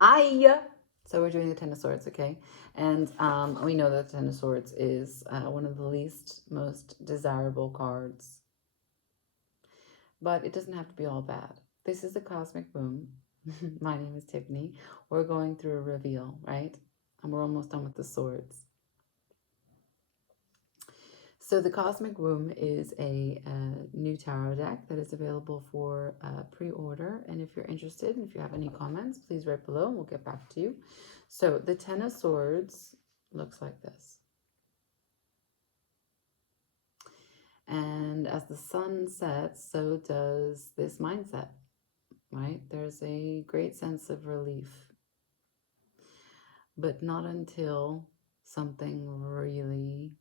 Aye. So we're doing the Ten of Swords, okay? And we know that the Ten of Swords is one of the least most desirable cards. But it doesn't have to be all bad. This is a cosmic womb. My name is Tiffany. We're going through a reveal, right? And we're almost done with the swords. So the Cosmic Womb is a new tarot deck that is available for pre-order. And if you're interested, and if you have any comments, please write below and we'll get back to you. So the Ten of Swords looks like this. And as the sun sets, so does this mindset, right? There's a great sense of relief. But not until something really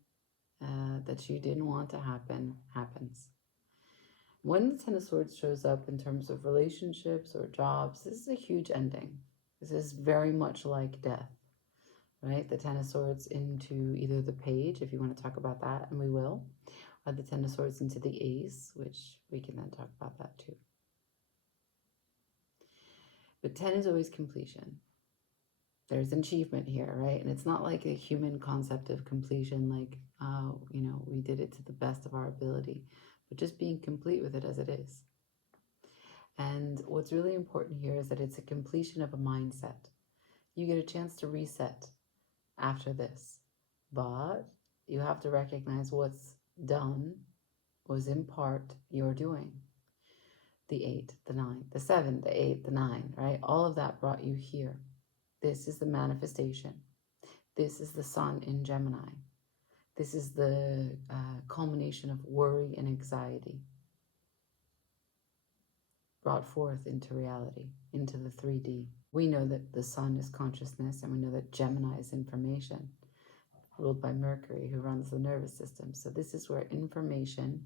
that you didn't want to happen happens. When the Ten of Swords shows up in terms of relationships or jobs, this is a huge ending. This is very much like death, right? The Ten of Swords into either the Page, if you want to talk about that, and we will, or the Ten of Swords into the Ace, which we can then talk about that too. But 10 is always completion. There's an achievement here, right? And it's not like a human concept of completion, like, you know, we did it to the best of our ability, but just being complete with it as it is. And what's really important here is that it's a completion of a mindset. You get a chance to reset after this, but you have to recognize what's done was in part your doing. The 8, the 9, the 7, the 8, the 9, right? All of that brought you here. This is the manifestation. This is the sun in Gemini. This is the culmination of worry and anxiety brought forth into reality, into the 3D. We know that the sun is consciousness, and we know that Gemini is information, ruled by Mercury, who runs the nervous system. So this is where information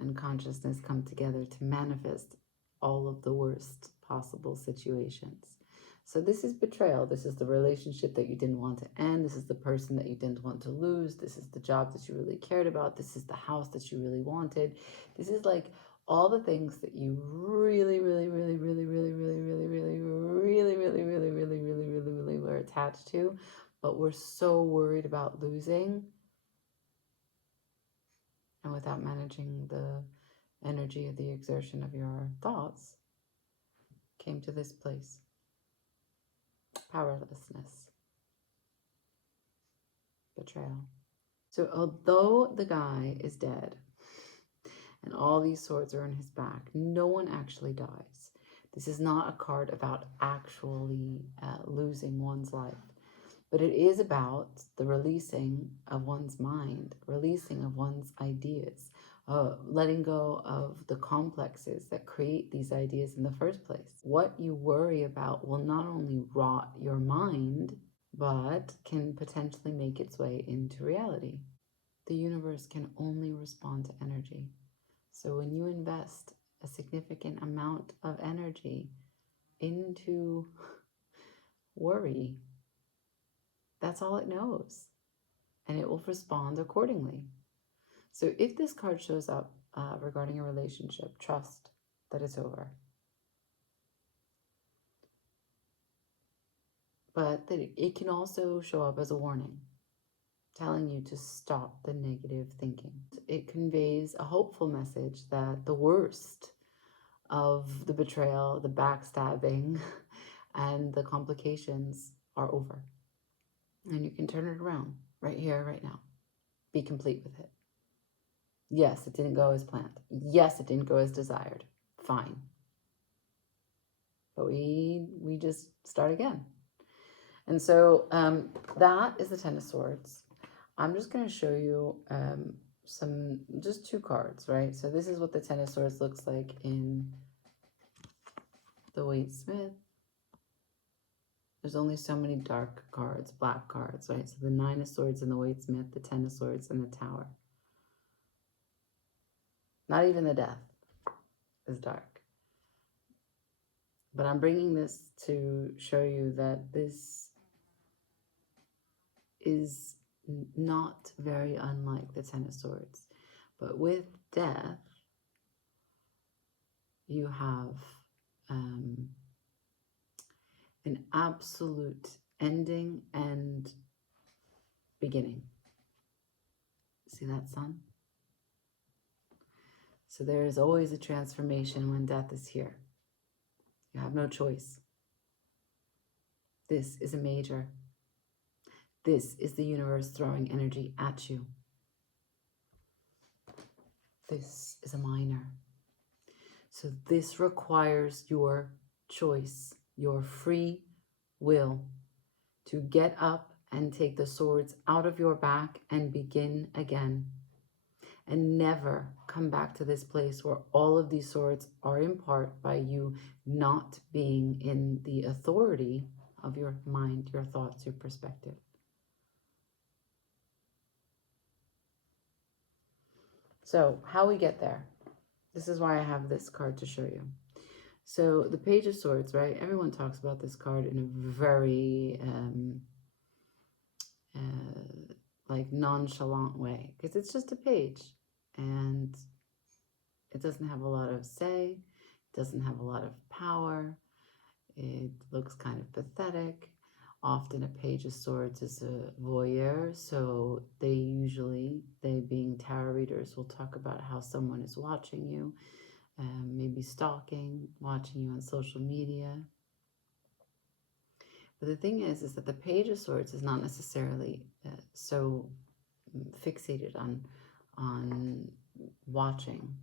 and consciousness come together to manifest all of the worst possible situations. So this is betrayal. This is the relationship that you didn't want to end. This is the person that you didn't want to lose. This is the job that you really cared about. This is the house that you really wanted. This is like all the things that you really were attached to, but were so worried about losing. And without managing the energy of the exertion of your thoughts, came to this place. Powerlessness. Betrayal. So although the guy is dead and all these swords are in his back, no one actually dies. This is not a card about actually losing one's life, but it is about the releasing of one's mind, releasing of one's ideas, letting go of the complexes that create these ideas in the first place. What you worry about will not only rot your mind, but can potentially make its way into reality. The universe can only respond to energy. So when you invest a significant amount of energy into worry, that's all it knows, and it will respond accordingly. So if this card shows up regarding a relationship, trust that it's over. But that it can also show up as a warning, telling you to stop the negative thinking. It conveys a hopeful message that the worst of the betrayal, the backstabbing, and the complications are over. And you can turn it around right here, right now. Be complete with it. Yes, it didn't go as planned. Yes, it didn't go as desired. Fine. But we just start again. And so that is the Ten of Swords. I'm just going to show you just 2 cards, right? So this is what the Ten of Swords looks like in the Waite-Smith. There's only so many dark cards, black cards, right? So the 9 of Swords in the Waite-Smith, the 10 of Swords in the Tower. Not even the Death is dark. But I'm bringing this to show you that this is not very unlike the 10 of Swords. But with death, you have an absolute ending and beginning. See that sun? So there is always a transformation when death is here. You have no choice. This is a major. This is the universe throwing energy at you. This is a minor. So this requires your choice, your free will to get up and take the swords out of your back and begin again. And never come back to this place where all of these swords are in part by you not being in the authority of your mind, your thoughts, your perspective. So how we get there. This is why I have this card to show you. So the Page of Swords, right? Everyone talks about this card in a very like nonchalant way, because it's just a page and it doesn't have a lot of say, it doesn't have a lot of power, it looks kind of pathetic. Often a Page of Swords is a voyeur, so they being tarot readers, will talk about how someone is watching you, maybe stalking, watching you on social media. But the thing is that the Page of Swords is not necessarily so fixated on watching.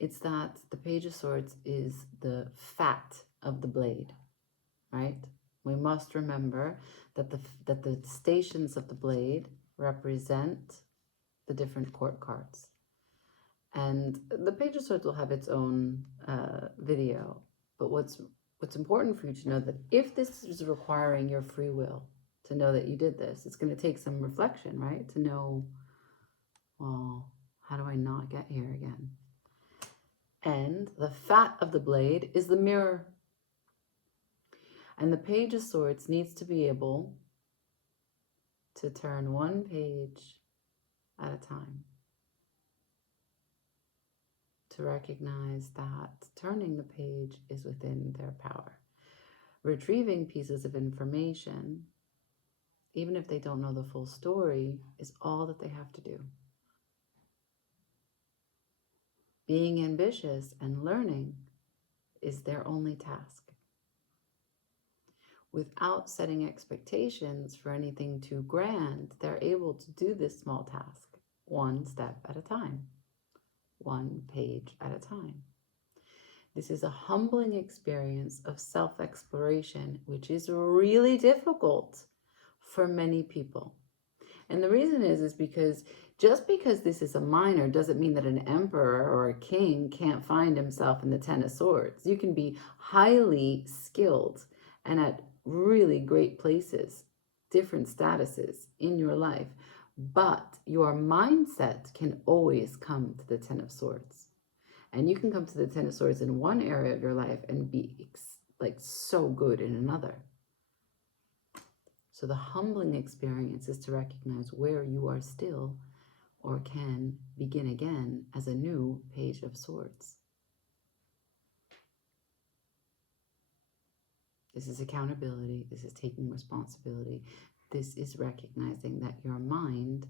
It's that the Page of Swords is the fat of the blade, right? We must remember that the stations of the blade represent the different court cards. And the Page of Swords will have its own video. But what's important for you to know, that if this is requiring your free will, to know that you did this, it's going to take some reflection, right? To know, well, how do I not get here again? And the fat of the blade is the mirror. And the Page of Swords needs to be able to turn one page at a time, to recognize that turning the page is within their power. Retrieving pieces of information, even if they don't know the full story, is all that they have to do. Being ambitious and learning is their only task. Without setting expectations for anything too grand, they're able to do this small task one step at a time, one page at a time. This is a humbling experience of self-exploration, which is really difficult for many people. And the reason is because just because this is a minor doesn't mean that an emperor or a king can't find himself in the Ten of Swords. You can be highly skilled and at really great places, different statuses in your life, but your mindset can always come to the Ten of Swords. And you can come to the Ten of Swords in one area of your life and be like so good in another. So the humbling experience is to recognize where you are still or can begin again as a new Page of Swords. This is accountability. This is taking responsibility. This is recognizing that your mind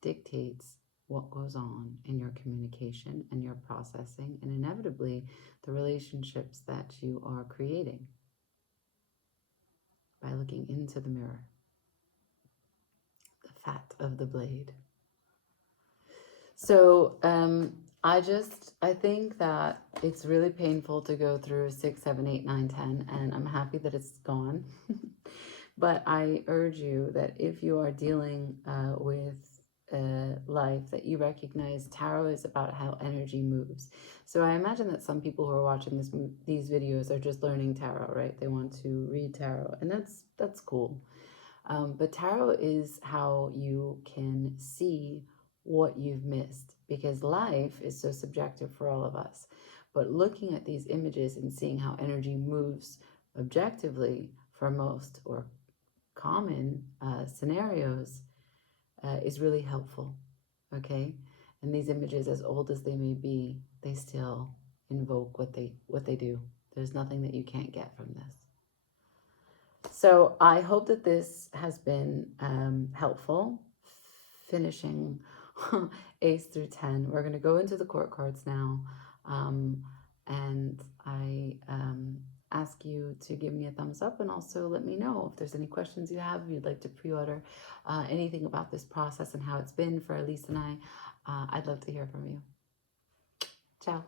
dictates what goes on in your communication and your processing, and inevitably the relationships that you are creating by looking into the mirror, the fat of the blade. So I think that it's really painful to go through 6, 7, 8, 9, 10, and I'm happy that it's gone. But I urge you that if you are dealing with life, that you recognize tarot is about how energy moves. So I imagine that some people who are watching these videos are just learning tarot, right? They want to read tarot, and that's cool. But tarot is how you can see what you've missed, because life is so subjective for all of us. But looking at these images and seeing how energy moves objectively for most or common scenarios is really helpful, okay? And these images, as old as they may be, they still invoke what they do. There's nothing that you can't get from this. So I hope that this has been helpful. Finishing Ace through 10. We're going to go into the court cards now. And I ask you to give me a thumbs up, and also let me know if there's any questions you have, if you'd like to pre-order anything about this process and how it's been for Elise and I. I'd love to hear from you. Ciao.